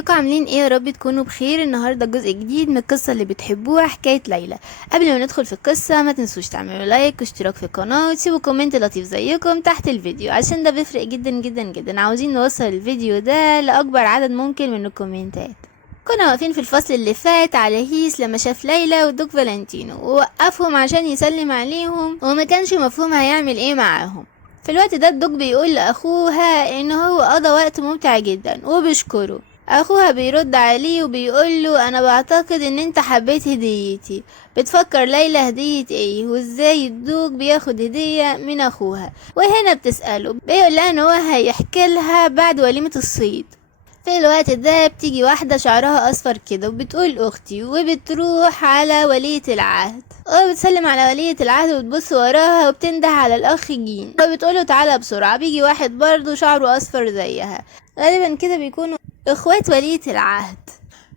ازيكم عاملين ايه؟ يا رب تكونوا بخير. النهارده جزء جديد من القصه اللي بتحبوها، حكايه ليلى. قبل ما ندخل في القصه ما تنسوش تعملوا لايك واشتراك في القناه وتسيبوا كومنت لطيف زيكم تحت الفيديو، عشان ده بيفرق جدا جدا جدا. عاوزين نوصل الفيديو ده لاكبر عدد ممكن من الكومنتات. كنا واقفين في الفصل اللي فات على هيس لما شاف ليلى ودوك فالنتينو ووقفهم عشان يسلم عليهم، وما كانش مفهوم هيعمل ايه معاهم. في الوقت ده الدوك بيقول لاخوها ان هو قضى وقت ممتع جدا وبيشكره. اخوها بيرد عليه وبيقول له انا بعتقد ان انت حبيت هديتي. بتفكر ليلى هدية ايه وازاي الدوك بياخد هدية من اخوها، وهنا بتسأله بيقول لها ان هو هيحكي لها بعد وليمة الصيد. في الوقت ده بتيجي واحدة شعرها اصفر كده وبتقول اختي، وبتروح على ولية العهد وبتسلم على ولية العهد وبتبص وراها وبتنده على الاخ جين وبتقوله تعالى بسرعة. بيجي واحد برضه شعره اصفر زيها، غالبا كده بيكونوا اخوات ولية العهد.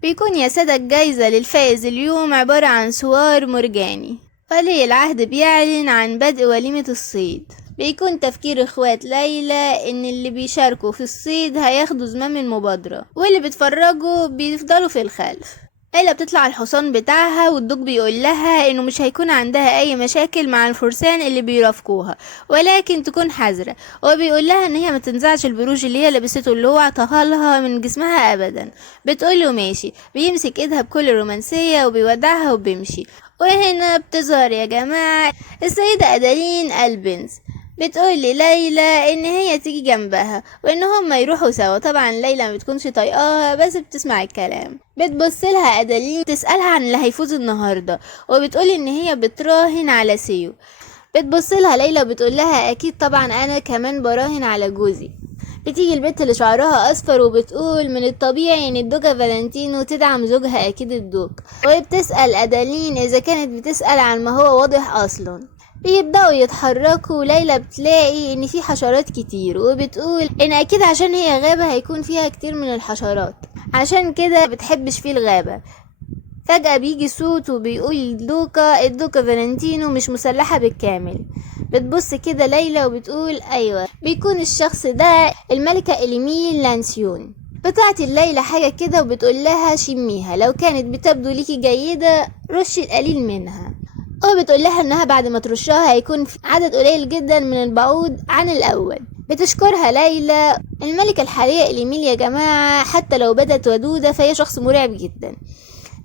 بيكون يا سادة الجايزة للفائز اليوم عبارة عن سوار مرجاني. ولي العهد بيعلن عن بدء وليمة الصيد. بيكون تفكير اخوات ليلى ان اللي بيشاركوا في الصيد هياخدوا زمام المبادرة، واللي بيتفرجوا بيفضلوا في الخلف. ليلى بتطلع الحصان بتاعها والدوك بيقول لها انه مش هيكون عندها اي مشاكل مع الفرسان اللي بيرافقوها، ولكن تكون حذرة. وبيقول لها ان هي ما تنزعش البروج اللي هي لبسته اللي هو عطاها لها من جسمها ابدا. بتقول له ماشي، بيمسك ايدها بكل رومانسية وبيودعها وبيمشي. وهنا بتظهر يا جماعة السيدة أدالين ألبنز، بتقول لليلى ان هي تيجي جنبها وان هما يروحوا سوا. طبعا ليلى ما بتكونش طايقاها بس بتسمع الكلام. بتبص لها ادالين تسالها عن اللي هيفوز النهارده، وبتقول ان هي بتراهن على سيو. بتبص لها ليلى وبتقول لها اكيد طبعا انا كمان براهن على جوزي. بتيجي البنت اللي شعرها اصفر وبتقول من الطبيعي ان الدوكا فالنتينو تدعم زوجها اكيد الدوك. وبتسال ادالين اذا كانت بتسال عن ما هو واضح اصلا. بيبدأوا يتحركوا. ليلى بتلاقي ان في حشرات كتير وبتقول ان اكيد عشان هي غابة هيكون فيها كتير من الحشرات، عشان كده بتحبش فيه الغابة. فجأة بيجي صوت وبيقول الدوكا فالنتينو مش مسلحة بالكامل. بتبص كده ليلى وبتقول ايوه بيكون الشخص ده الملكة إليميل لانسيون. بتعطي الليلة حاجة كده وبتقول لها شميها، لو كانت بتبدو ليكي جيدة رشي القليل منها. وبتقول لها انها بعد ما ترشها هيكون في عدد قليل جدا من البعوض عن الاول. بتشكرها ليلى. الملكة الحالية إليميل يا جماعة حتى لو بدت ودودة فهي شخص مرعب جدا.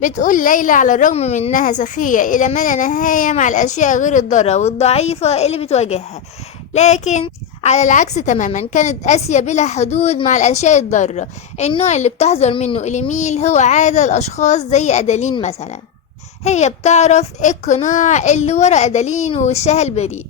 بتقول ليلى على الرغم من انها سخية الى ما لا نهاية مع الاشياء غير الضارة والضعيفة اللي بتواجهها، لكن على العكس تماما كانت قاسية بلا حدود مع الاشياء الضارة. النوع اللي بتحذر منه إليميل هو عادة الاشخاص زي أدالين مثلا. هي بتعرف ايه القناع اللي ورا أدالين ووشها البريء.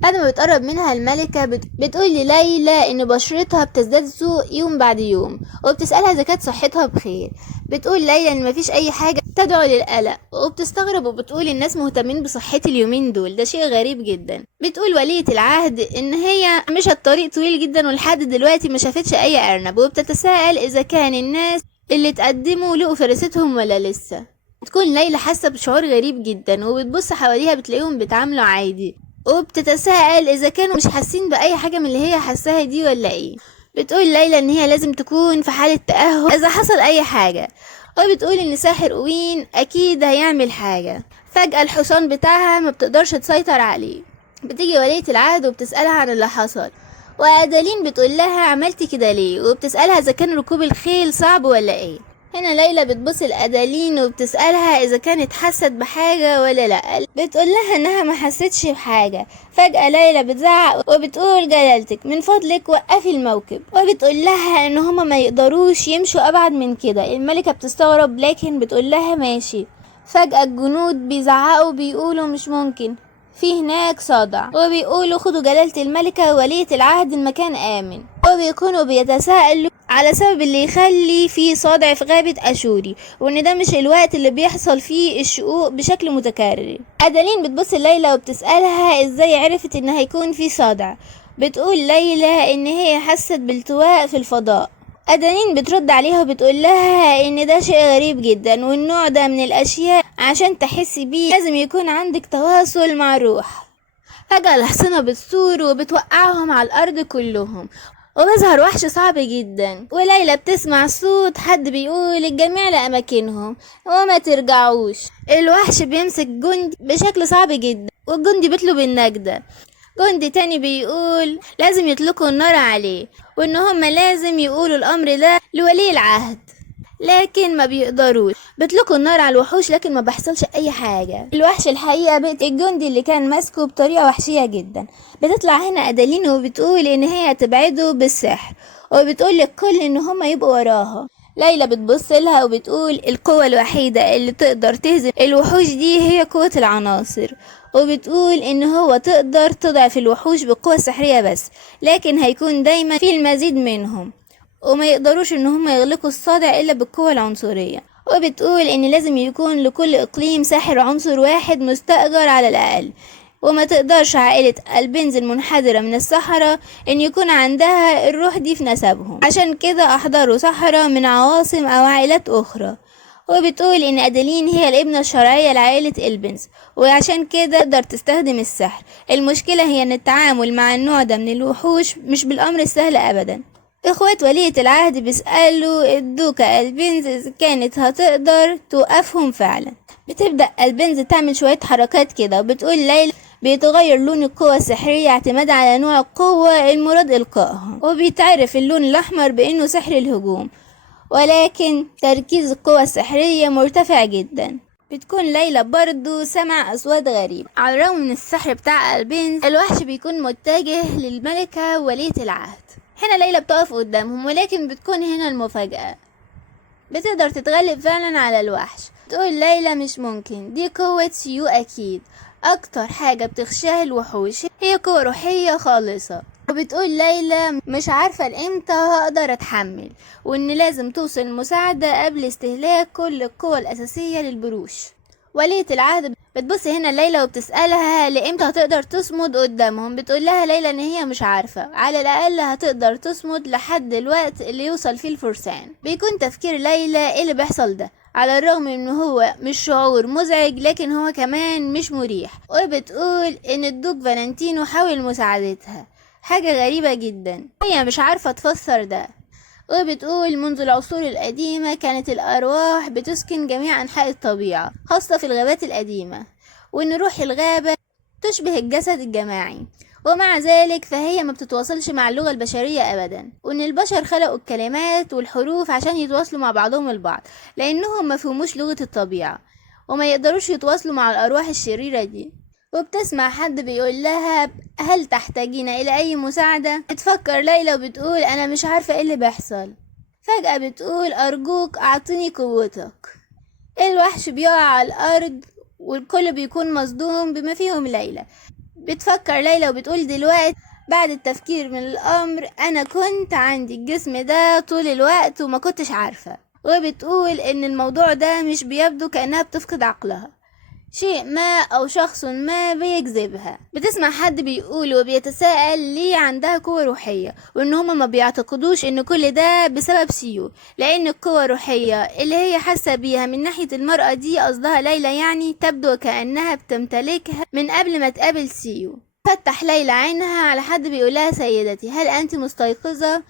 بعد ما بتقرب منها الملكة بتقول لليلى ان بشرتها بتزداد سوء يوم بعد يوم، وبتسألها اذا كانت صحتها بخير. بتقول ليلى ان مفيش اي حاجة تدعو للقلق، وبتستغرب وبتقول الناس مهتمين بصحتي اليومين دول، ده شيء غريب جدا. بتقول ولية العهد ان هي مشت طريق طويل جدا ولحد دلوقتي ما شافتش اي ارنب، وبتتساءل اذا كان الناس اللي تقدموا لقوا فرستهم ولا لسه. بتكون ليلى حاسة بشعور غريب جدا وبتبص حواليها بتلاقيهم بيتعاملوا عادي، وبتتساءل اذا كانوا مش حاسين باي حاجة من اللي هي حاساها دي ولا ايه. بتقول ليلى ان هي لازم تكون في حالة تأهب اذا حصل اي حاجة، وبتقول ان ساحر اوين اكيد هيعمل حاجة. فجأة الحصان بتاعها ما بتقدرش تسيطر عليه. بتيجي ولية العهد وبتسألها عن اللي حصل، وأدالين بتقول لها عملتي كده ليه، وبتسألها اذا كان ركوب الخيل صعب ولا ايه. هنا ليلى بتبص لأدالين وبتسألها إذا كانت حست بحاجة ولا لأ. بتقول لها إنها ما حستش بحاجة. فجأة ليلى بتزعق وبتقول جلالتك من فضلك وقفي الموكب، وبتقول لها إن هما ما يقدروش يمشوا أبعد من كده. الملكة بتستغرب لكن بتقول لها ماشي. فجأة الجنود بيزعقوا بيقولوا مش ممكن، في هناك صدع، وبيقولوا خدوا جلالة الملكة وولية العهد المكان آمن. وبيكونوا بيتساءلوا على سبب اللي يخلي فيه صدع في غابة أشوري، وإن ده مش الوقت اللي بيحصل فيه الشقوق بشكل متكرر. أدالين بتبص ليلى وبتسألها إزاي عرفت إن هيكون فيه صدع. بتقول ليلى إن هي حست بالتواء في الفضاء. أدالين بترد عليها وبتقول لها ان ده شيء غريب جدا، والنوع ده من الاشياء عشان تحسي بيه لازم يكون عندك تواصل مع الروح. فجأة الحصانة بتثور وبتوقعهم على الارض كلهم، وبيظهر وحش صعب جدا، وليلى بتسمع صوت حد بيقول الجميع لأماكنهم وما ترجعوش. الوحش بيمسك جندي بشكل صعب جدا، والجندي بيطلب النجدة. جندي تاني بيقول لازم يطلقوا النار عليه، وان هما لازم يقولوا الامر ده لولي العهد، لكن ما بيقدروش. بيطلقوا النار على الوحوش لكن ما بيحصلش اي حاجه. الوحش الحقيقه بقت الجندي اللي كان ماسكه بطريقه وحشيه جدا. بتطلع هنا ادالين وبتقول ان هي هتبعده بالسحر، وبتقول للكل ان هما يبقوا وراها. ليلى بتبص لها وبتقول القوة الوحيدة اللي تقدر تهزم الوحوش دي هي قوة العناصر، وبتقول ان هو تقدر تضعف الوحوش بالقوة السحرية بس، لكن هيكون دايما في المزيد منهم، وما يقدروش ان هم يغلقوا الصدع الا بالقوة العنصرية. وبتقول ان لازم يكون لكل اقليم ساحر عنصر واحد مستأجر على الاقل، وما تقدرش عائلة البنز المنحدرة من الصحراء ان يكون عندها الروح دي في نسبهم، عشان كده احضروا سحرة من عواصم او عائلات اخرى. وبتقول ان ادلين هي الابنة الشرعية لعائلة البنز، وعشان كده تقدر تستخدم السحر. المشكلة هي ان التعامل مع النوع ده من الوحوش مش بالامر السهل ابدا. اخوات ولية العهد بيسألوا الدوكة البنز اذا كانت هتقدر توقفهم فعلا. بتبدأ البنز تعمل شوية حركات كده، وبتقول ليلى بيتغير لون القوة السحرية اعتمادا على نوع القوة المراد إلقائها، وبيتعرف اللون الأحمر بأنه سحر الهجوم، ولكن تركيز القوة السحرية مرتفع جدا. بتكون ليلى برضو سمع أصوات غريبة. على الرغم من السحر بتاع البنز، الوحش بيكون متجه للملكة ولية العهد. هنا ليلى بتقف قدامهم، ولكن بتكون هنا المفاجأة، بتقدر تتغلب فعلا على الوحش. تقول ليلى مش ممكن، دي قوة سيو أكيد. أكتر حاجة بتخشاها الوحوش هي قوة روحية خالصة. وبتقول ليلى مش عارفة لإمتى هقدر أتحمل، وإن لازم توصل المساعدة قبل استهلاك كل القوة الأساسية للبروش. ولية العهد بتبص هنا ليلى وبتسألها لإمتى هتقدر تصمد قدامهم. بتقول لها ليلى إن هي مش عارفة، على الأقل هتقدر تصمد لحد الوقت اللي يوصل فيه الفرسان. بيكون تفكير ليلى إيه اللي بيحصل ده، على الرغم إن هو مش شعور مزعج لكن هو كمان مش مريح. وبتقول إن الدوق فالنتينو حاول مساعدتها، حاجة غريبة جدا، هي مش عارفة تفسر ده. وبتقول منذ العصور القديمة كانت الأرواح بتسكن جميع أنحاء الطبيعة، خاصة في الغابات القديمة، وإن روح الغابة تشبه الجسد الجماعي، ومع ذلك فهي ما بتتواصلش مع اللغة البشرية أبدا، وإن البشر خلقوا الكلمات والحروف عشان يتواصلوا مع بعضهم البعض، لأنهم ما فهموش لغة الطبيعة وما يقدروش يتواصلوا مع الأرواح الشريرة دي. وبتسمع حد بيقول لها هل تحتاجين إلى أي مساعدة؟ بتفكر ليلى وبتقول أنا مش عارفة إيه اللي بيحصل. فجأة بتقول أرجوك أعطني قوتك. الوحش بيقع على الأرض والكل بيكون مصدوم بما فيهم ليلى. بتفكر ليلى وبتقول دلوقتي بعد التفكير من الأمر أنا كنت عندي الجسم ده طول الوقت وما كنتش عارفة. وبتقول إن الموضوع ده مش بيبدو كأنها بتفقد عقلها، شيء ما أو شخص ما بيجذبها. بتسمع حد بيقول وبيتساءل ليه عندها قوة روحية، وإن هما ما بيعتقدوش إن كل ده بسبب سيو، لأن القوة الروحية اللي هي حاسة بيها من ناحية المرأة دي قصدها ليلى، يعني تبدو كأنها بتمتلكها من قبل ما تقابل سيو. فتح ليلى عينها على حد بيقولها سيدتي هل أنت مستيقظة؟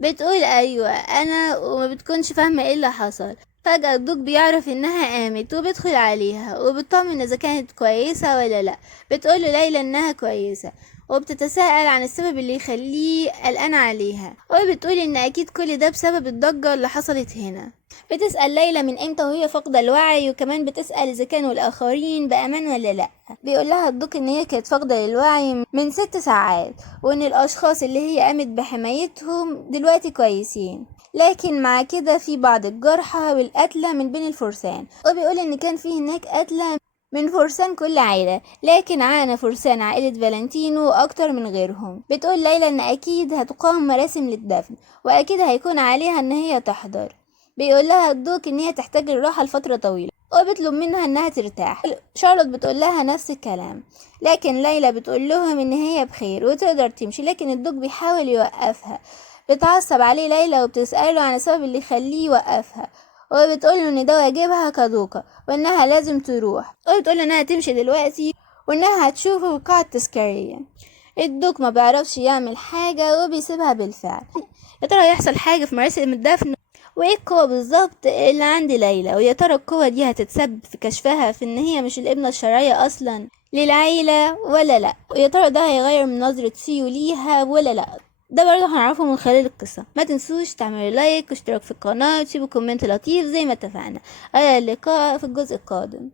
بتقول أيوة أنا، وما بتكونش فاهمة إيه اللي حصل. فجأة الدوق بيعرف انها قامت وبيدخل عليها وبتطمن اذا كانت كويسة ولا لا. بتقول ليلى انها كويسة، وبتتساءل عن السبب اللي يخليه قلقان عليها، وبتقول ان اكيد كل ده بسبب الضجة اللي حصلت هنا. بتسأل ليلى من امتى وهي فاقدة الوعي، وكمان بتسأل اذا كانوا الاخرين بامان ولا لا. بيقول لها الدوق ان هي كانت فاقدة للوعي من 6 ساعات، وان الاشخاص اللي هي قامت بحمايتهم دلوقتي كويسين، لكن مع كده في بعض الجرحى والقتلى من بين الفرسان. وبيقول ان كان في هناك قتلى من فرسان كل عائلة، لكن عانى فرسان عائلة فالنتينو اكتر من غيرهم. بتقول ليلى ان اكيد هتقام مراسم للدفن، واكيد هيكون عليها ان هي تحضر. بيقول لها الدوق ان هي تحتاج الراحة لفترة طويلة، وبيطلب منها انها ترتاح. شارلوت بتقول لها نفس الكلام، لكن ليلى بتقول لهم ان هي بخير وتقدر تمشي، لكن الدوق بيحاول يوقفها. بتعصب عليه ليلى وبتسأله عن السبب اللي يخليه يوقفها، وبتقوله ان ده واجبها كدوقة وانها لازم تروح، وبتقوله انها تمشي دلوقتي وانها هتشوفه بالقاعة التذكارية. الدوق ما بيعرفش يعمل حاجة وبيسيبها بالفعل. يا ترى هيحصل حاجة في مراسم الدفن؟ وايه القوة بالظبط اللي عند ليلى؟ ويا ترى القوة دي هتتسبب في كشفها في ان هي مش الابنة الشرعية اصلا للعيلة ولا لا؟ ويا ترى ده هيغير من نظرة سيو ليها ولا لا؟ ده برضه هنعرفه من خلال القصة. ما تنسوش تعملوا لايك واشتراك في القناة وتسيبوا كومنت لطيف زي ما اتفقنا. على اللقاء في الجزء القادم.